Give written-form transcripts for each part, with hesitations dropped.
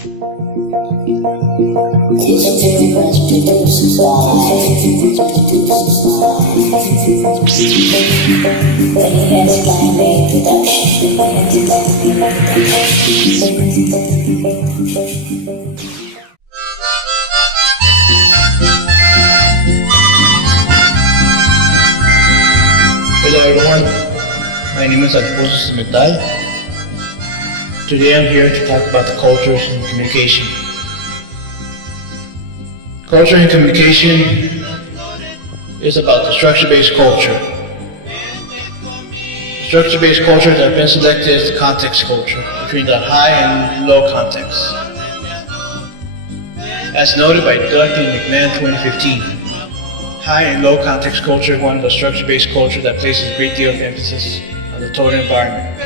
Hello everyone, my name is Similarity. Today I'm here to talk about the cultures and communication. Culture and communication is about the structure-based culture. Structure-based cultures have been selected as the context culture between the high and low context. As noted by Doug and McMahon 2015, high and low context culture is one of the structure-based culture that places a great deal of emphasis on the total environment.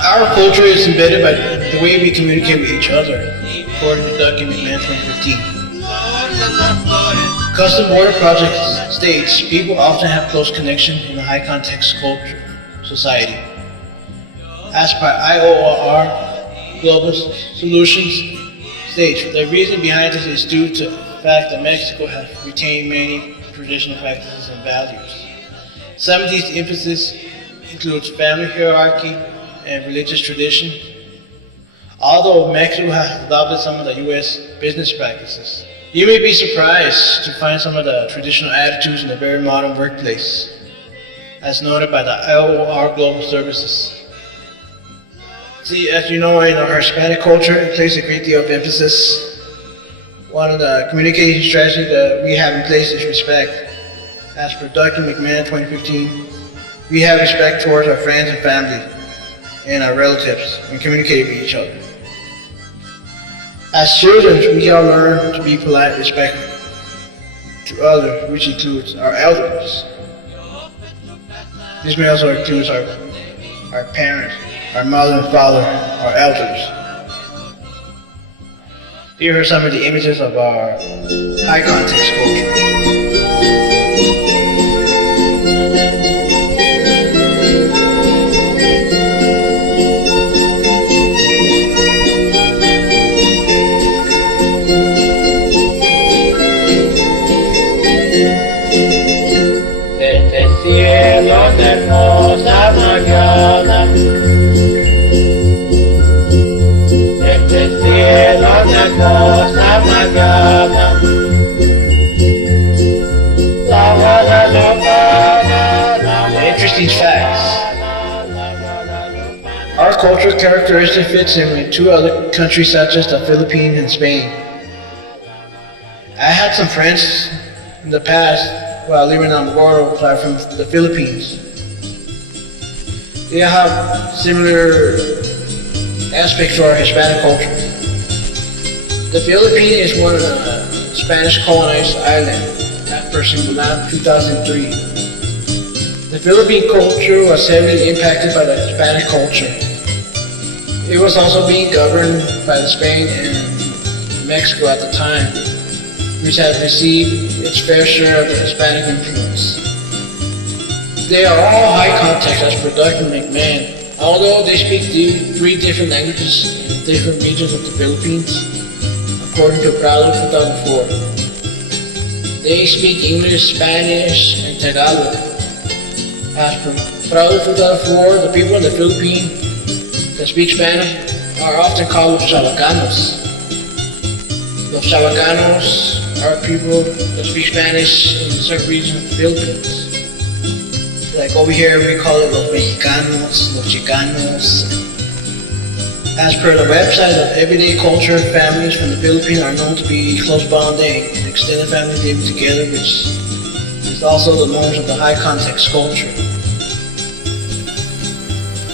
Our culture is embedded by the way we communicate with each other, according to Doug and McMahon 2015. Custom Border Project states people often have close connection in a high context culture society. As per IOR Global Solutions states, the reason behind this is due to the fact that Mexico has retained many traditional practices and values. Some of these emphases includes family hierarchy and religious tradition, although Mexico has adopted some of the U.S. business practices. You may be surprised to find some of the traditional attitudes in a very modern workplace, as noted by the IOR Global Services. See, as you know, in our Hispanic culture, it places a great deal of emphasis. One of the communication strategies that we have in place is respect. As per Dr. McMahon 2015, we have respect towards our friends and family and our relatives when communicating with each other. As children, we all learn to be polite and respectful to others, which includes our elders. This may also include our parents, our mother and father, our elders. Here are some of the images of our high context culture. Este cielo de hermosa mañana, este cielo de hermosa mañana, Interesting facts. Our cultural characteristic fits in with two other countries such as the Philippines and Spain. I had some friends in the past while living on the border from the Philippines. They have similar aspects to our Hispanic culture. The Philippines is one of the Spanish colonized islands as per Similarity 2003. The Philippine culture was heavily impacted by the Hispanic culture. It was also being governed by Spain and Mexico at the time, which had received its fair share of the Hispanic influence. They are all high context as per Dr. McMahon, although they speak three different languages in different regions of the Philippines, according to Prado 2004. They speak English, Spanish, and Tagalog. As per Prado 2004, the people in the Philippines that speak Spanish are often called los Chavaganos. Los Chavaganos are people that speak Spanish in certain regions of the Philippines. Like over here, we call it los Mexicanos, los Chicanos. As per the website of Everyday Culture, families from the Philippines are known to be close bonding and extended family living together, which is also the norms of the high context culture.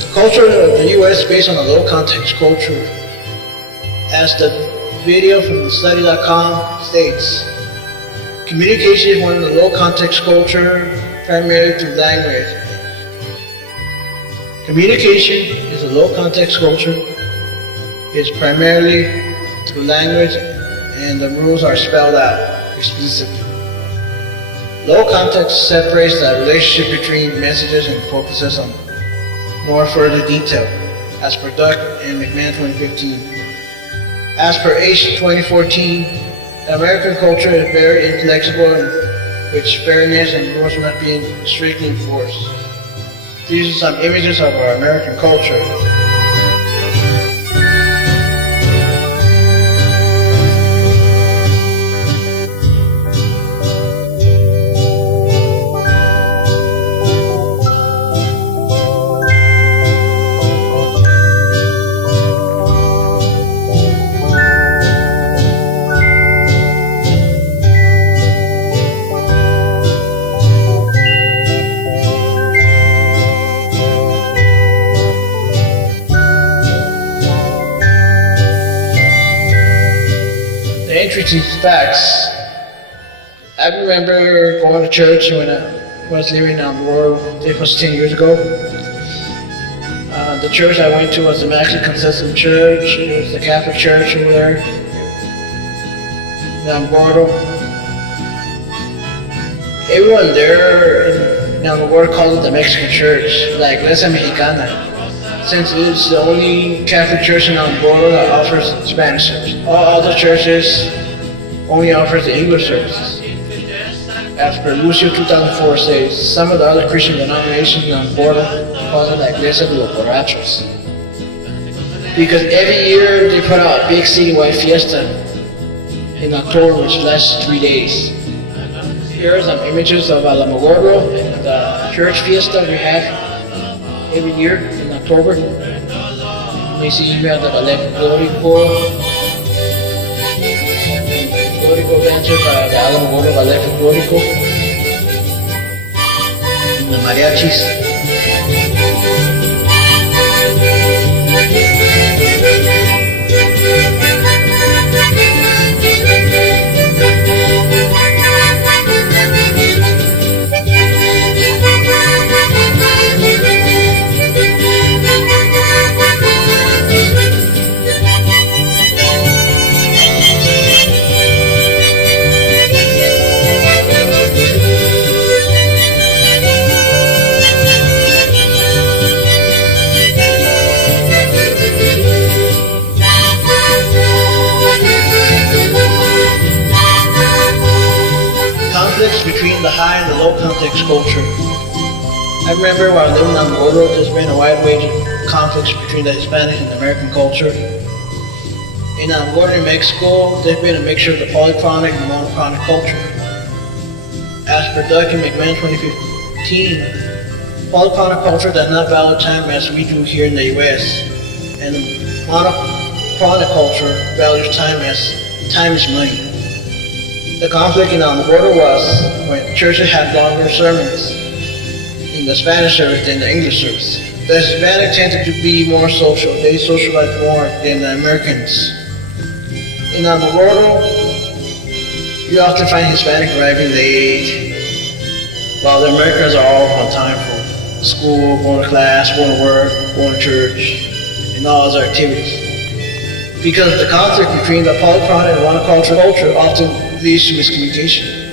The culture of the U.S. is based on a low context culture. As the video from study.com states, communication is one of the low context culture primarily through language. Communication is a low context culture. It's primarily through language and the rules are spelled out explicitly. Low context separates the relationship between messages and focuses on more further detail. as per Duck and McMahon 2015. As per H 2014, American culture is very inflexible in which fairness and rules must be strictly enforced. These are some images of our American culture. The interesting facts. I remember going to church when I was living on the world. It was 10 years ago. The church I went to was the Mexican System Church. It was the Catholic Church over there in Bordo. Everyone there in the world calls it the Mexican Church, like La Mexicana, since it's the only Catholic church in Bordo that offers Spanish service. All other churches only offers the English services. As per Lucio 2004 says, some of the other Christian denominations in Bordo call it la Iglesia de los Borrachos. Because every year they put out a big citywide fiesta in October, which lasts 3 days. Here are some images of Alamogordo and the church fiesta we have every year in October. You see we have the ballet folklórico dancer para the Alamogordo ballet folklórico and the mariachis. Conflicts between the high and the low context culture. I remember while living on the border, there's been a wide range of conflicts between the Hispanic and American culture. In Border, Mexico, there's been a mixture of the polychronic and monochronic culture. As per Duck and McMahon 2015, polychronic culture does not value time as we do here in the US, and the monochronic culture values time as time is money. The conflict in the border was when churches had longer sermons in the Spanish service than the English service. The Hispanic tended to be more social. They socialized more than the Americans. In the border, you often find Hispanic arriving late, while the Americans are all on time for school, going to class, going to work, going to church, and all other activities. Because of the conflict between the polychronic and monocultural culture often leads to miscommunication.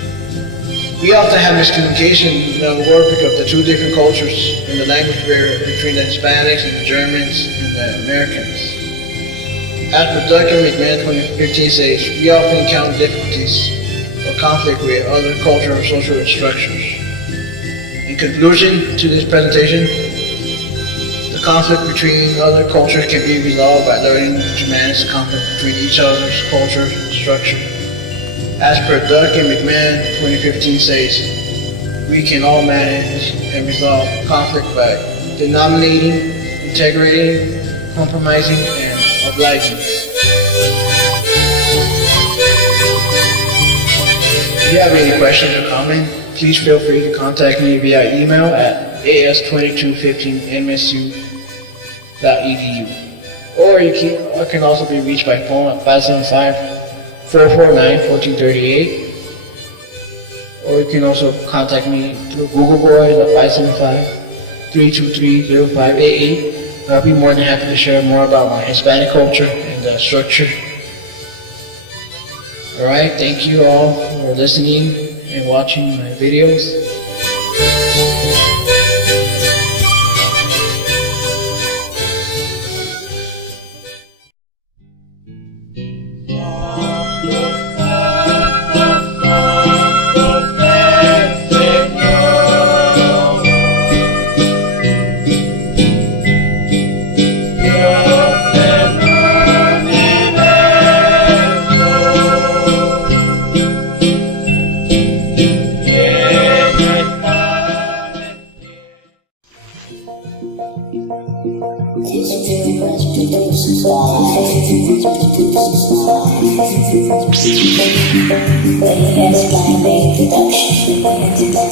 We often have miscommunication in the work of the two different cultures in the language barrier between the Hispanics and the Germans and the Americans. As per Duck and McMahon 2015 says, we often encounter difficulties or conflict with other cultural or social structures. In conclusion to this presentation, the conflict between other cultures can be resolved by learning to manage the conflict between each other's culture and structure. As per Duck and McMahon 2015 says, we can all manage and resolve conflict by denominating, integrating, compromising, and obliging. If you have any questions or comments, please feel free to contact me via email at as2215msu.edu. Or I can also be reached by phone at 575-449-1438. Or you can also contact me through Google Boys at 575-323-0588. I'll be more than happy to share more about my Hispanic culture and the structure. Alright, thank you all for listening and watching my videos. But here's my reintroduction.